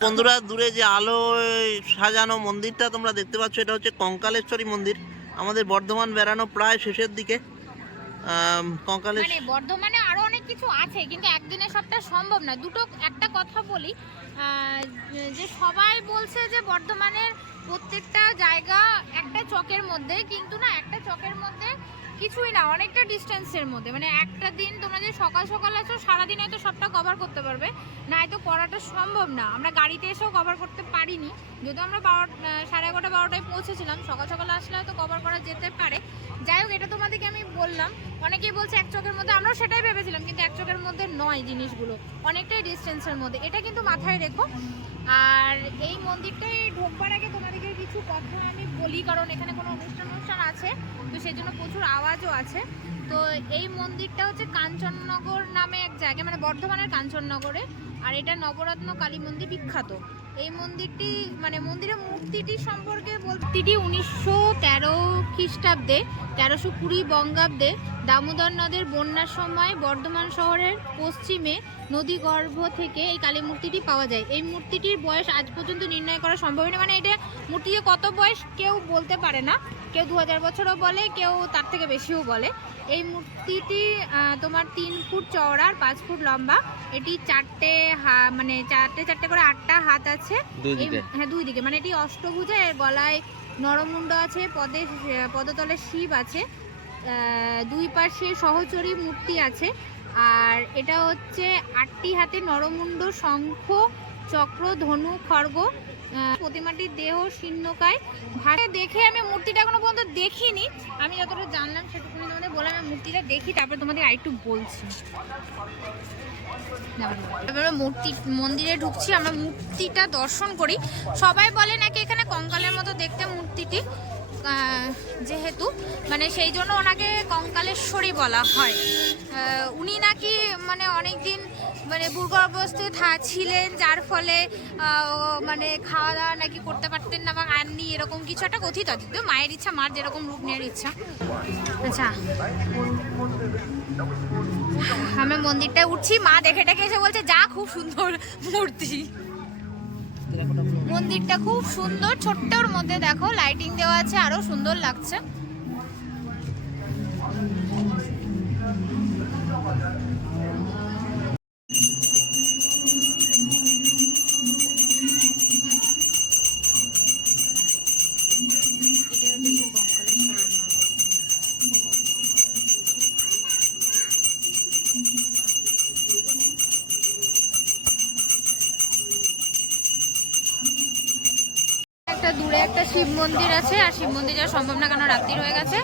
বন্ধুরা, দূরে যে আলো সাজানো মন্দিরটা তোমরা দেখতে পাচ্ছ, এটা হচ্ছে কঙ্কালেশ্বরী মন্দির। আমাদের বর্ধমান বেড়ানো প্রায় শেষের দিকে। মানে বর্ধমানে আরো অনেক কিছু আছে, কিন্তু একদিনে সবটা সম্ভব না। একটা কথা বলি, যে সবাই বলছে যে বর্ধমানের প্রত্যেকটা জায়গা একটা চকের মধ্যে, কিন্তু না, একটা চকের মধ্যে কিছুই না, অনেকটা ডিস্টেন্সের মধ্যে। মানে একটা দিন তোমরা যে সকাল সকাল আছো, সারাদিন হয়তো সবটা কভার করতে পারবে না, হয়তো করাটা সম্ভব না। আমরা গাড়িতে এসেও কভার করতে পারিনি, যদিও আমরা 11:30 12টায় পৌঁছেছিলাম। সকাল সকাল আসলে হয়তো কভার করা যেতে পারে। যাই হোক, এটা তোমাদেরকে আমি বললাম। অনেকেই বলছে এক চকের মধ্যে, আমরাও সেটাই ভেবেছিলাম, কিন্তু এক চকের মধ্যে নয়, জিনিসগুলো অনেকটাই ডিস্টেন্সের মধ্যে। এটা কিন্তু মাথায় রেখো। আর এই মন্দিরটায় ঢোকবার আগে তোমাদেরকে কিছু কথা আমি বলি, কারণ এখানে কোনো অনুষ্ঠান আছে, তো সেই জন্য প্রচুর আওয়াজও আছে। তো এই মন্দিরটা হচ্ছে কাঞ্চননগর নামে এক জায়গা, মানে বর্ধমানের কাঞ্চননগরে। আর এটা নবরত্ন কালী মন্দির বিখ্যাত। এই মন্দিরটি, মানে মন্দিরের মূর্তিটি সম্পর্কে মূর্তিটি 1913 খ্রিস্টাব্দে, 1320 বঙ্গাব্দে দামোদর নদের বন্যার সময় বর্ধমান শহরের পশ্চিমে নদীগর্ভ থেকে এই কালী মূর্তিটি পাওয়া যায়। এই মূর্তিটির বয়স আজ পর্যন্ত নির্ণয় করা সম্ভব নয়। মানে এটা মূর্তির কত বয়স কেউ বলতে পারে না। কেউ 2000 বছরও বলে, কেউ তার থেকে বেশিও বলে। এই মূর্তিটি তোমার 3 ফুট চওড়া আর 5 ফুট লম্বা। এটি মানে চারটে করে 8টা হাত আছে। হ্যাঁ, দুই দিকে। মানে এটি অষ্টভুজা। এর গলায় নরমুণ্ড আছে, পদতলে শিব আছে, দুই পাশে সহচরী মূর্তি আছে। আর এটা হচ্ছে 8টি হাতে নরমুণ্ড, শঙ্খ, চক্র, ধনু, খড়গ। প্রতিমাটির দেহ শীর্ণকায়। ভাষা দেখে আমি মূর্তিটা এখনো পর্যন্ত দেখিনি। আমি যতটা জানলাম সেটুকুনি তোমাদের বললাম। আমি মূর্তিটা দেখি, তারপরে তোমাদের আরেকটু বলছি। এবারে মন্দিরে ঢুকছি, আমরা মূর্তিটা দর্শন করি। সবাই বলে নাকি এখানে কঙ্কালের মতো দেখতে মূর্তিটি, যেহেতু মানে সেই জন্য ওনাকে কঙ্কালেশ্বরী বলা হয়। উনি নাকি মানে অনেক দিন মানে ভূগর্ভস্থিত ছিলেন, যার ফলে মানে খাওয়া দাওয়া নাকি করতে পারতেন না বা আননি, এরকম কিছু একটা কথিত আছে। তো মায়ের ইচ্ছা, মার যেরকম রূপ নেওয়ার ইচ্ছা। আচ্ছা, আমি মন্দিরটা উঠছি, মা দেখে এসে বলছে যা, খুব সুন্দর মূর্তি। মন্দিরটা খুব সুন্দর, ছোট্টর মধ্যে দেখো লাইটিং দেওয়া আছে, আরো সুন্দর লাগছে। দূরে একটা শিব মন্দির আছে, আর শিব মন্দির যাওয়া সম্ভব না, কারণ রাত্রি হয়ে গেছে।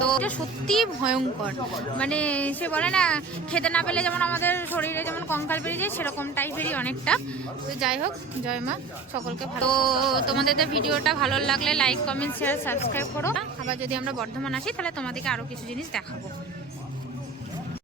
তো এটা সত্যি ভয়ঙ্কর। মানে সে বলে না, খেতে না পেলে যেমন আমাদের শরীরে যেমন কঙ্কাল বেরিয়ে যায়, সেরকম টাইপেরই অনেকটা। তো যাই হোক, জয় মা, সকলকে ভালো। তো তোমাদের ভিডিওটা ভালো লাগলে লাইক, কমেন্ট, শেয়ার, সাবস্ক্রাইব করো। আবার যদি আমরা বর্ধমান আসি, তাহলে তোমাদেরকে আরও কিছু জিনিস দেখাবো।